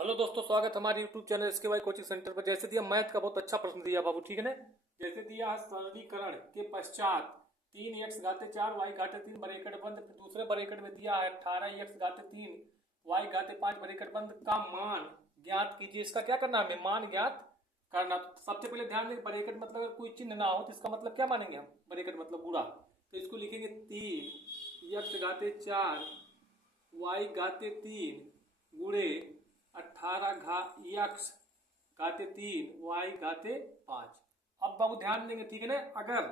Hello दोस्तों, स्वागत है हमारे यूट्यूब चैनल इसके वाई कोचिंग सेंटर पर। जैसे दिया मैथ का बहुत अच्छा प्रश्न दिया बाबू, ठीक है ना। जैसे दिया है सरलीकरण के पश्चात 3x घाते 4 y घाते 3 ब्रैकेट बंद, फिर दूसरे ब्रैकेट में दिया है 18x घाते 3 y घाते 5 ब्रैकेट बंद का मान ज्ञात कीजिए। इसका क्या करना है, हमें मान ज्ञात करना। तो सबसे पहले ध्यान दें, ब्रैकेट मतलब अगर कोई चिन्ह ना हो तो इसका मतलब क्या मानेंगे हम, ब्रैकेट मतलब गुणा। तो इसको लिखेंगे 3x घाते 4 y घाते 3 गुणे 18 घाते 3 y घाते 5। अब बाबू ध्यान देंगे, ठीक है ना। अगर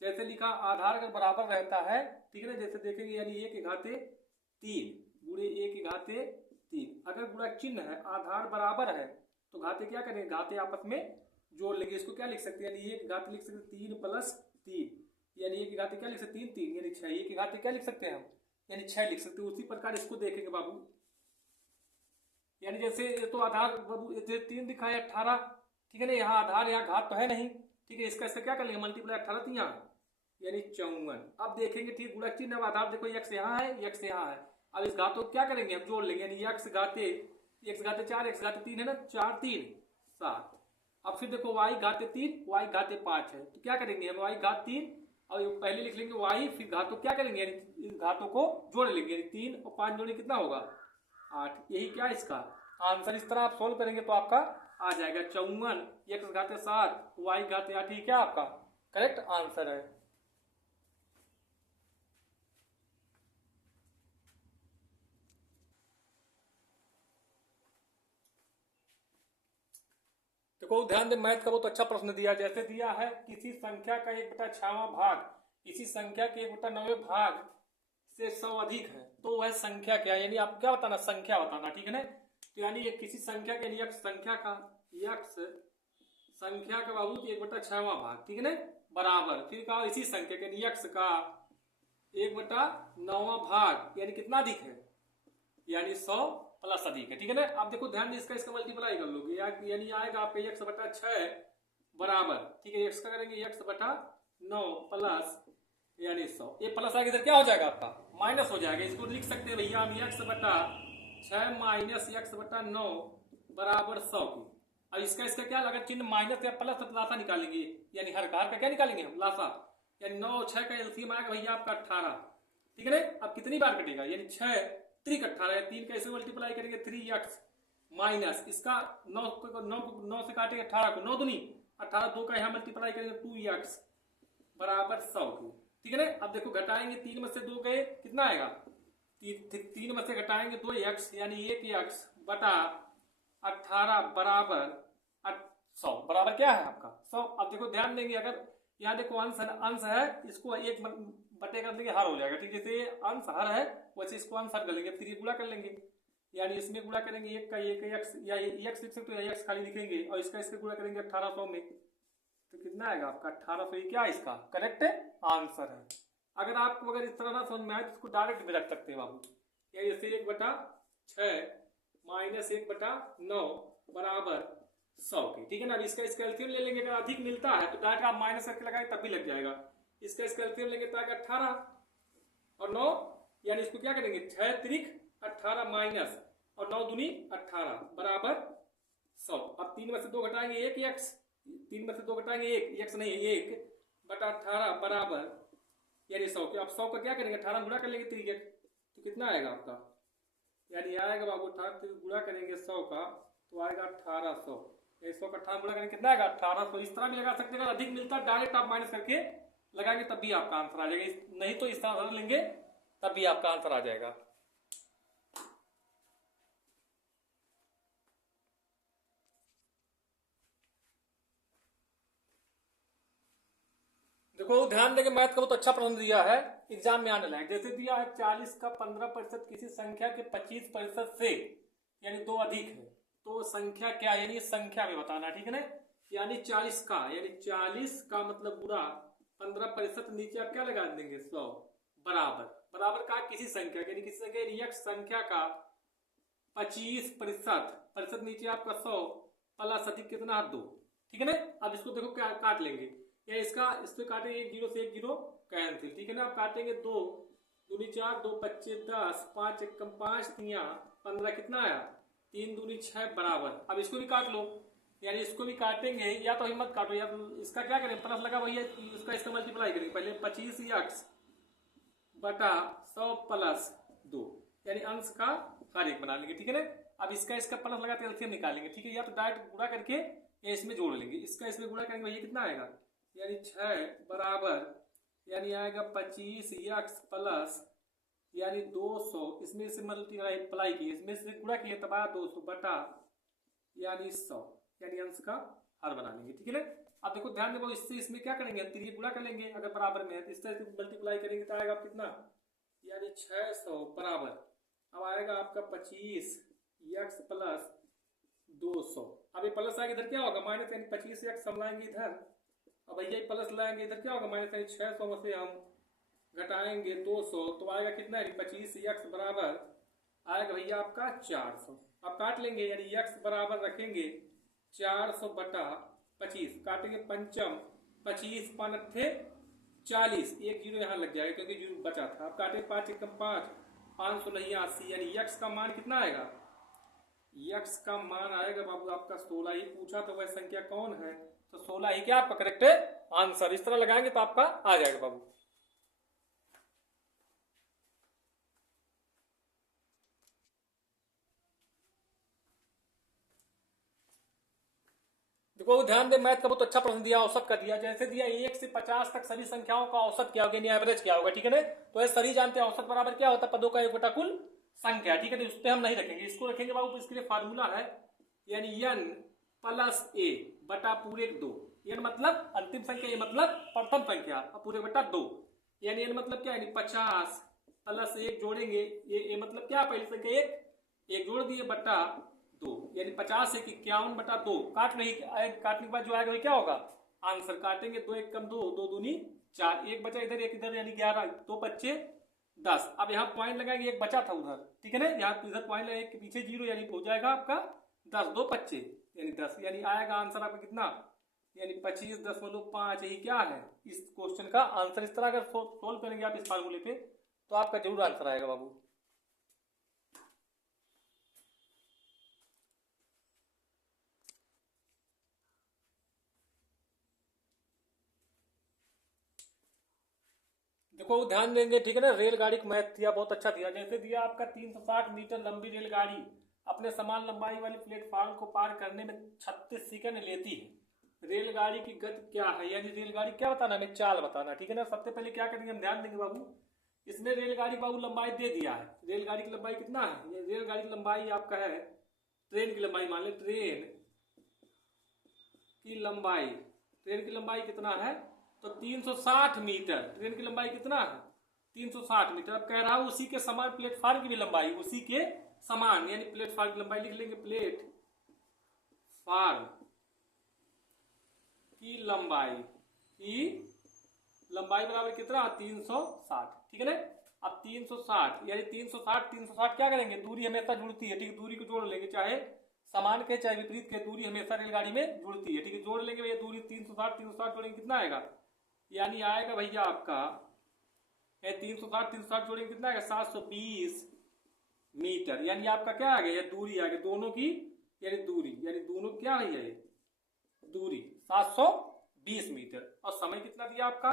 जैसे लिखा आधार अगर बराबर रहता है, ठीक है ना, जैसे देखेंगे यानी 1 घाते 3 गुणे 1 घाते 3, अगर गुणा चिन्ह है आधार बराबर है तो घाते क्या करेंगे, घाते आपस में जोड़ लेंगे। इसको क्या लिख सकते हैं, यानी 1 घाते लिख सकते 3 + 3, यानी 1 घाते क्या लिख सकते 3 यानी 6। 1 घाते क्या लिख सकते हैं हम, यानी 6 लिख सकते हैं। उसी प्रकार इसको देखेंगे बाबू, यानी जैसे ये तो आधार बाबू जैसे 3 दिखा है 18, ठीक है ना, यहाँ आधार यहाँ घात तो है नहीं, ठीक है। इसका क्या कर लेंगे, मल्टीप्लाई 18 3 यानी 54। अब देखेंगे, ठीक, गुणा चिन्ह अब आधार देखो x यहाँ है x यहाँ है। अब इस घातों को क्या करेंगे, हम जोड़ लेंगे, यानी x घाते 4 x घाते 3 है ना, 4 3 7। अब फिर देखो y घाते 3 y घाते 5 है, तो क्या करेंगे हम y घात 3 और पहले लिख लेंगे y, फिर घातों क्या करेंगे, यानी इन घातों को जोड़ लेंगे, यानी 3 और 5 जोड़े कितना होगा 8। यही क्या इसका आंसर। इस तरह आप सोल्व करेंगे तो आपका आ जाएगा 54 x घाते 7 y घाते 8। ही क्या आपका करेक्ट आंसर है। देखो ध्यान दे, मैथ का बहुत अच्छा प्रश्न दिया। जैसे दिया है किसी संख्या का 1/6वां भाग इसी संख्या के 1/9वें भाग से 100 अधिक है, तो वह संख्या क्या है। यानी आप क्या बताना, संख्या बताना, ठीक है ना। तो यानी किसी संख्या के लिए संख्या का बाबू 1/6वां भाग, ठीक है ना, बराबर, फिर कहा इसी संख्या के यक्स का 1/9वां भाग यानी कितना अधिक है, यानी 100 प्लस अधिक है, ठीक है ना। अब देखो ध्यान दे, इसका मल्टीप्लाई कर लोगे, यानी आएगा आपका x/6 बराबर, ठीक है, x का करेंगे x/9 प्लस यानी 100। ये प्लस आगे इधर क्या हो जाएगा आपका माइनस हो जाएगा। इसको लिख सकते हैं भैया हम x/6 माइनस x/9 बराबर 100 की। अब इसका क्या लगा चिन्ह माइनस या प्लस, तो लासा निकालेंगे, यानी हर कार का क्या निकालेंगे हम, लासा, यानी 9 और 6 का एलसीएम आएगा भैया आपका 18, ठीक है ना। अब कितनी बार कटेगा, यानी 6 3 18 या 3 का ऐसे मल्टीप्लाई करेंगे 3x माइनस इसका 9 से काटेंगे 18 को, 9 दूनी 18, 2 का यहाँ मल्टीप्लाई करेंगे 2x बराबर 100 की, ठीक है ना। अब देखो घटाएंगे, 3 में से 2 गए कितना आएगा, 3 में से घटाएंगे 2x यानी 1x बटा 18 बराबर 100 बराबर क्या है आपका 100। अब देखो ध्यान देंगे, अगर यहाँ देखो अंश है इसको 1 बटे कर देंगे हर हो जाएगा, ठीक है। जैसे अंश हर है वैसे इसको अंश हर कर लेंगे, फिर ये गुणा कर लेंगे, यानी इसमें गुणा करेंगे 1 का 1 x या x लिख सकते हो या x खाली लिखेंगे, और इसका गुणा करेंगे 1800 में, तो कितना आएगा आपका 1800। ये क्या इसका करेक्ट आंसर है। अगर आपको अगर इस तरह ना समझ में आए तो इसको डायरेक्ट भी रख सकते हैं बाबू, या जैसे 1/6 माइनस 1/9 बराबर 100 की, ठीक है ना। इसका एलसीएम ले लेंगे, अगर अधिक मिलता है तो डायरेक्ट आप माइनस करके लगाए तब भी लग जाएगा। इसका एलसीएम लेंगे तो आएगा 18 और 9, यानी इसको क्या करेंगे 6 त्रिक 18 माइनस और 9 दूनी 18 बराबर 100। अब 3 में से 2 घटाएंगे 1x, 3 में से 2 घटाएंगे 1x नहीं 1 बटा 18 बराबर यानी 100 के। अब 100 का क्या करेंगे 18 गुणा कर लेंगे 3x, तो कितना आएगा आपका, यानी आएगा बाबू 18 गुणा करेंगे 100 का तो आएगा 1800। 100 का 18 गुणा करेंगे कितना आएगा 1800। इस तरह भी लगा सकते हैं, अगर अधिक मिलता है डायरेक्ट आप माइनस करके लगाएंगे तब भी आपका आंसर आ जाएगा, नहीं तो इस तरह लेंगे तब भी आपका आंसर आ जाएगा। देखो ध्यान देंगे, मैथ का बहुत अच्छा प्रश्न दिया है, एग्जाम में आने लायक। जैसे दिया है 40 का 15% किसी संख्या के 25% से यानी 2 अधिक है, तो संख्या क्या, यानी संख्या में बताना, ठीक है ना। यानी 40 का यानी 40 का मतलब पूरा 15% नीचे आप क्या लगा देंगे 100 बराबर का किसी संख्या यानी किसी संख्या संख्या का 25% नीचे आपका 100 प्लस अधिक कितना 2, ठीक है ना। अब इसको देखो क्या काट लेंगे, या इसको काटेंगे 1 0 से 1 0 कैंसिल, ठीक है ना। अब काटेंगे 2 दूनी 4 2 25 10 5 1 5 3 15 कितना आया 3 दूनी 6 बराबर। अब इसको भी काट लो, यानी इसको भी काटेंगे, या तो हिम्मत काटो, या तो इसका क्या करें, प्लस लगा भैया, इसका मल्टीप्लाई करेंगे पहले 25x बटा 100 प्लस 2, यानी अंश का हर एक बना लेंगे, ठीक है ना। अब इसका प्लस लगा के एलसीएम निकालेंगे, ठीक है, या तो डायरेक्ट गुणा करके या इसमें जोड़ लेंगे, इसका इसमें गुणा करेंगे भैया कितना आएगा, यानी 6 बराबर, यानी आएगा 25x प्लस यानी 200, इसमें से मल्टीप्लाई किए, इसमें से गुणा किए तब आया 200 बटा यानी 100, यानी अंश का हर बना लेंगे, ठीक है ना। अब देखो ध्यान दो, इससे इसमें क्या करेंगे, तिरिये गुणा कर लेंगे, अगर बराबर में है तो इस तरह से मल्टीप्लाई करेंगे तो आएगा कितना, यानी 600 बराबर, अब आएगा आपका 25x प्लस 200। अब ये प्लस आएगा इधर क्या होगा माइनस, यानी 25x हम लाएंगे इधर, अब भैया ये प्लस लाएंगे इधर क्या होगा माइनस, यानी 600 में से हम घटाएंगे 200 तो आएगा कितना है 25x बराबर आएगा भैया आपका 400। अब काट लेंगे, यानी x बराबर रखेंगे 400 बटा 25, काटेंगे पंचम 25 5 40, एक जीरो यहाँ लग जाएगा क्योंकि जीरो बचा था। अब काटे 5 एकम 5, 500 नहीं 80, यानी x का मान कितना आएगा, x का मान आएगा बाबू आपका 16 ही पूछा तो वह संख्या कौन है, तो 16 ही क्या आपका करेक्ट आंसर। इस तरह लगाएंगे तो आपका आ जाएगा बाबू। देखो ध्यान दे, मैथ का बहुत अच्छा प्रश्न दिया, औसत का दिया, जैसे दिया 1 से 50 तक सभी संख्याओं का औसत क्या होगा, यानी एवरेज क्या होगा, ठीक है ना। तो ये सभी जानते हैं औसत बराबर क्या होता है, पदों का एक बटा कुल संख्या, ठीक है। तो इस पे हम नहीं रखेंगे, इसको रखेंगे बाबू, इसके लिए फार्मूला है, यानी n प्लस a बटा पूरे 2, n मतलब अंतिम संख्या, ये मतलब प्रथम संख्या, पूरे बटा 2, यानी n मतलब क्या, यानी 50 प्लस 1 जोड़ेंगे, ये मतलब क्या, पहली संख्या 1 जोड़ दिए बटा 2, यानी 50 1 51 बटा 2, काट नहीं, काटने के बाद जो आएगा क्या होगा आंसर, काटेंगे 2 1 कम 2, 2 दूनी 4, एक बचा इधर एक इधर, यानी 11, 2 बच्चे 10। अब यहाँ पॉइंट लगाएंगे, एक बचा था उधर, ठीक है ना, यहाँ इधर पॉइंट लगाएंगे, के पीछे जीरो, यानी हो जाएगा आपका 10, 2 बच्चे यानी 10, यानी आएगा आंसर आपका कितना, यानी 25.5 ही क्या है इस क्वेश्चन का आंसर। इस तरह अगर सोल्व करेंगे आप इस फार्मूले पे तो आपका जरूर आंसर आएगा बाबू। देखो ध्यान देंगे, ठीक है ना, रेलगाड़ी का मैथ दिया, बहुत अच्छा दिया, जैसे दिया आपका 360 मीटर लंबी रेलगाड़ी अपने समान लंबाई वाले प्लेटफार्म को पार करने में 36 सेकंड लेती है, रेलगाड़ी की गति क्या है, यानी रेलगाड़ी क्या बताना, हमें चाल बताना, ठीक है ना। सबसे पहले क्या करेंगे हम, ध्यान देंगे बाबू, इसमें रेलगाड़ी बाबू लंबाई दे दिया है, रेलगाड़ी की लंबाई कितना है, ये रेलगाड़ी की लंबाई आपका है, ट्रेन की लंबाई मान ले, ट्रेन की लंबाई कितना है, तो 360 मीटर, ट्रेन की लंबाई कितना है 360 मीटर। अब कह रहा हूं उसी के समान प्लेटफार्म की भी लंबाई, उसी के समान, यानी प्लेटफार्म की लंबाई लिख लेंगे, प्लेटफार्म की लंबाई बराबर कितना 360, ठीक है ना। अब 360 यानी 360 क्या करेंगे, दूरी हमेशा जुड़ती है, ठीक है, दूरी को जोड़ लेंगे, चाहे समान के चाहे विपरीत के, दूरी हमेशा रेलगाड़ी में जुड़ती है, ठीक है, जोड़ लेंगे भैया दूरी 360 जोड़ेंगे कितना आएगा, यानी आएगा भैया आपका 360 जोड़ेंगे कितना आएगा 720 मीटर, यानी आपका क्या आ गया, ये दूरी आ गई दोनों की, यानी दूरी, यानी दोनों क्या है ये दूरी 720 मीटर। और समय कितना दिया आपका,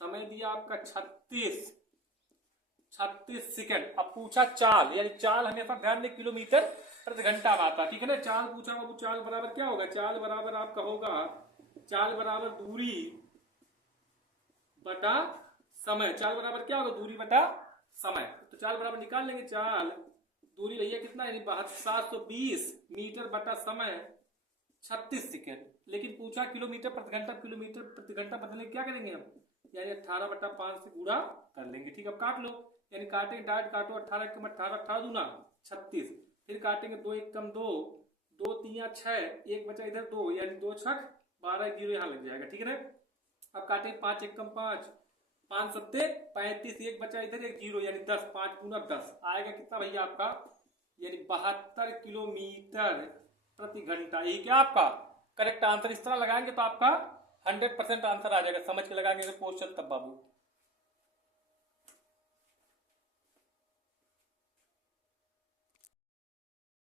समय दिया आपका 36 सेकंड। अब पूछा चाल, यानी चाल हमेशा ध्यान दें किलोमीटर प्रति घंटा आता, ठीक है ना। चाल पूछा बाबू, चाल बराबर क्या होगा, चाल बराबर आपका होगा, चाल बराबर दूरी बटा समय, चाल बराबर क्या होगा, दूरी बटा समय, तो चाल बराबर निकाल लेंगे, चाल दूरी भैया कितना है 720 मीटर बटा समय 36 सेकेंड, लेकिन पूछा किलोमीटर प्रति घंटा, किलोमीटर प्रति घंटा बदलने क्या करेंगे हम, यानी 18/5 से गुणा कर लेंगे, ठीक है। अब काट लो, यानी काटेंगे डायरेक्ट काटो, 18 कम 18, 18 दूना 36, फिर काटेंगे 2 1 कम 2, 2 3 6, एक बचा इधर 2, यानी 2 6 12, जीरो यहाँ लग जाएगा, ठीक है ना। अब काटेंगे 5 1 कम 5, 5 7 35, एक बचा इधर एक जीरो, यानी 10, 5 गुना 10 आएगा कितना भैया आपका, यानी 72 किलोमीटर प्रति घंटा, यही क्या आपका करेक्ट आंसर। इस तरह लगाएंगे तो आपका 100% आंसर आ जाएगा, समझ के लगाएंगे क्वेश्चन तब बाबू।